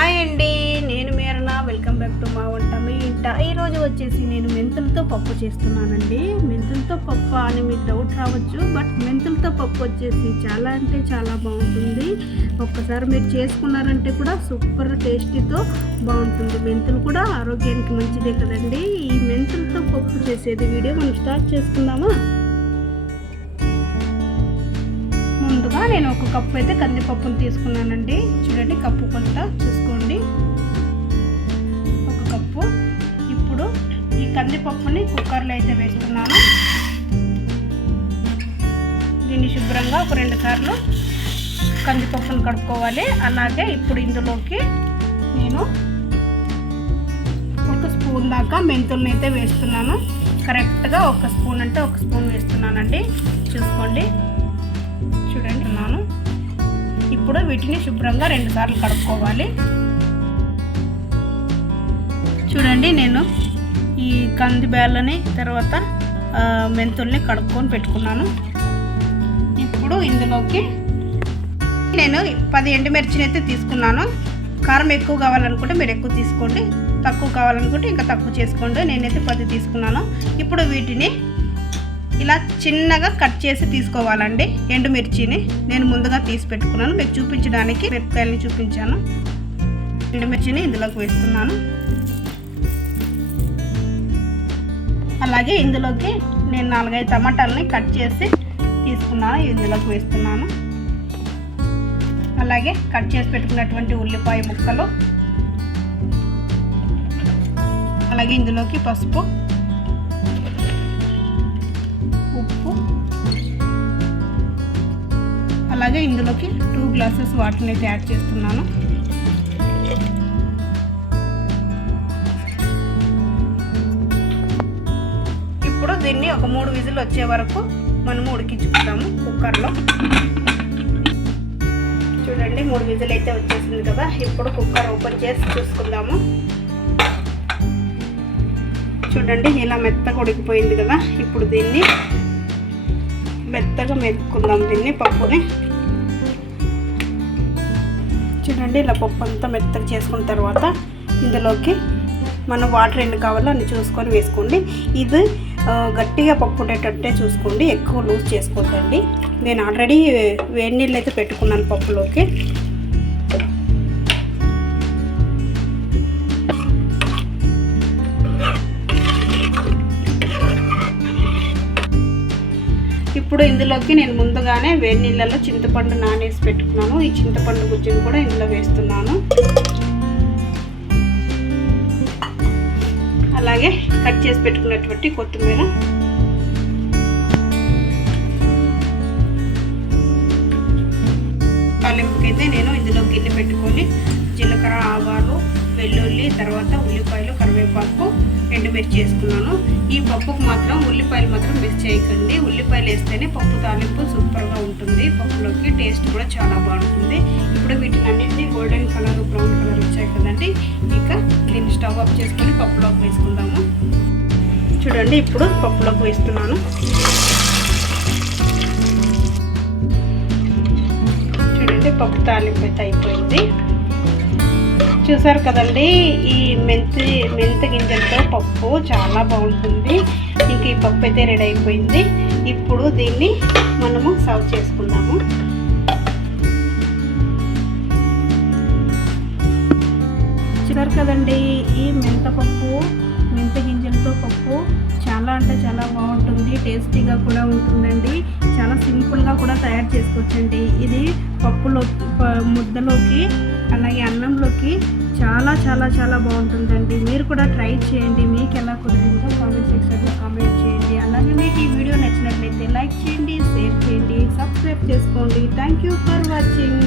Hi అండి, నేను మీరనా. Welcome back to మా వంట మీ ఇంట. ఈరోజు వచ్చేసి నేను మెంతులతో పప్పు చేస్తున్నానండి. మెంతులతో పప్పు అని మీకు డౌట్ రావచ్చు, బట్ మెంతులతో పప్పు వచ్చేసి చాలా అంటే చాలా బాగుంటుంది. ఒక్కసారి మీరు చేసుకున్నారంటే కూడా సూపర్ టేస్టీతో బాగుంటుంది. మెంతులు కూడా ఆరోగ్యానికి మంచిదే కదండి. ఈ మెంతులతో పప్పు చేసేది వీడియో మనం స్టార్ట్ చేసుకుందామా? ముందుగా నేను ఒక కప్పు అయితే కందిపప్పును తీసుకున్నానండి. చూడండి, కప్పు కొంత చూసుకోండి, ఒక కప్పు. ఇప్పుడు ఈ కందిపప్పుని కుక్కర్లో అయితే వేస్తున్నాను. దీన్ని శుభ్రంగా ఒక 2 సార్లు కందిపప్పును కడుక్కోవాలి. అలాగే ఇప్పుడు ఇందులోకి నేను 1 స్పూన్ దాకా మెంతులను అయితే వేస్తున్నాను. కరెక్ట్గా 1 స్పూన్ అంటే 1 స్పూన్ వేస్తున్నానండి, చూసుకోండి. చూడండి, ఇప్పుడు వీటిని శుభ్రంగా 2 సార్లు కడుక్కోవాలి. చూడండి, నేను ఈ కంది బేళ్ళని తర్వాత మెంతుల్ని కడుక్కొని పెట్టుకున్నాను. ఇప్పుడు ఇందులోకి నేను 10 ఎండుమిర్చిని అయితే తీసుకున్నాను. కారం ఎక్కువ కావాలనుకుంటే మీరు ఎక్కువ తీసుకోండి, తక్కువ కావాలనుకుంటే ఇంకా తక్కువ చేసుకోండి. నేనైతే 10 తీసుకున్నాను. ఇప్పుడు వీటిని ఇలా చిన్నగా కట్ చేసి తీసుకోవాలండి. ఎండుమిర్చిని నేను ముందుగా తీసి పెట్టుకున్నాను, మీకు చూపించడానికి మిరపకాయలని చూపించాను. ఎండుమిర్చిని ఇందులోకి వేస్తున్నాను. అలాగే ఇందులోకి నేను 4-5 టమాటాలని కట్ చేసి తీసుకున్నాను, ఇందులోకి వేస్తున్నాను. అలాగే కట్ చేసి పెట్టుకున్నటువంటి ఉల్లిపాయ ముక్కలు, అలాగే ఇందులోకి పసుపు, ఉప్పు, అలాగే ఇందులోకి 2 గ్లాసెస్ వాటర్ని అయితే యాడ్ చేస్తున్నాను. ఇప్పుడు దీన్ని ఒక 3 విజిల్ వచ్చే వరకు మనము ఉడికించుకుందాము కుక్కర్లో. చూడండి, 3 విజిల్ అయితే వచ్చేసింది కదా. ఇప్పుడు కుక్కర్ ఓపెన్ చేసి చూసుకుందాము. చూడండి, ఇలా మెత్తగా ఉడికిపోయింది కదా. ఇప్పుడు దీన్ని మెత్తగా మెతుక్కుందాం, దీన్ని పప్పుని. చూడండి, ఇలా పప్పు అంతా మెత్తగా చేసుకున్న తర్వాత ఇందులోకి మనం వాటర్ ఎన్ని కావాలో అన్ని చూసుకొని వేసుకోండి. ఇది గట్టిగా పప్పు ఉండేటట్టే చూసుకోండి, ఎక్కువ లూజ్ చేసుకోవద్దండి. నేను ఆల్రెడీ వేడి నీళ్ళు అయితే పెట్టుకున్నాను పప్పులోకి. ఇప్పుడు ఇందులోకి నేను ముందుగానే వేడి నీళ్ళలో చింతపండు నానేసి పెట్టుకున్నాను. ఈ చింతపండు గుజ్జును కూడా ఇందులో వేస్తున్నాను. అలాగే కట్ చేసి పెట్టుకున్నటువంటి కొత్తిమీర, తాలింపుకైతే నేను ఇందులో గిన్నె పెట్టుకొని జీలకర్ర, ఆవాలు, వెల్లుల్లి, తర్వాత ఉల్లిపాయలు, కరివేపాకు, ఎండుమిర్చి వేసుకున్నాను. ఈ పప్పుకు మాత్రం ఉల్లిపాయలు మాత్రం మిస్ చేయకండి. ఉల్లిపాయలు వేస్తేనే పప్పు తాలింపు సూపర్గా ఉంటుంది. పప్పులోకి టేస్ట్ కూడా చాలా బాగుంటుంది. ఇప్పుడు వీటిని అన్నింటినీ గోల్డెన్ కలర్, బ్రౌన్ కలర్ వచ్చాయి కదండి. ఇక దీన్ని స్టవ్ ఆఫ్ చేసుకొని పప్పులోకి వేసుకుందాము. చూడండి, ఇప్పుడు పప్పులోకి వేస్తున్నాను. చూడండి, పప్పు తాలింపు అయితే అయిపోయింది. చూసారు కదండి, ఈ మెంతి గింజలతో పప్పు చాలా బాగుంటుంది. ఇంక ఈ పప్పు అయితే రెడీ అయిపోయింది. ఇప్పుడు దీన్ని మనము సర్వ్ చేసుకుందాము. చూసారు కదండి, ఈ మెంతి గింజలతో పప్పు చాలా అంటే చాలా బాగుంటుంది. టేస్టీగా కూడా ఉంటుందండి. చాలా సింపుల్గా కూడా తయారు చేసుకోవచ్చండి. ఇది పప్పులోకి, ముద్దలోకి, అలాగే అన్నంలోకి చాలా చాలా చాలా బాగుంటుందండి. మీరు కూడా ట్రై చేయండి. మీకు ఎలా కుదిరిందో కామెంట్ సెక్షన్లో కామెంట్ చేయండి. అలాగే మీకు ఈ వీడియో నచ్చినట్లయితే లైక్ చేయండి, షేర్ చేయండి, సబ్స్క్రైబ్ చేసుకోండి. Thank you for watching.